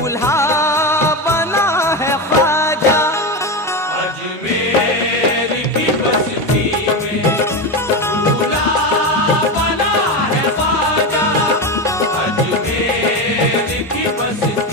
दूल्हा बना है ख्वाजा। अजमेर की बस्ती में दूल्हा बना है ख्वाजा। अजमेर की बस्ती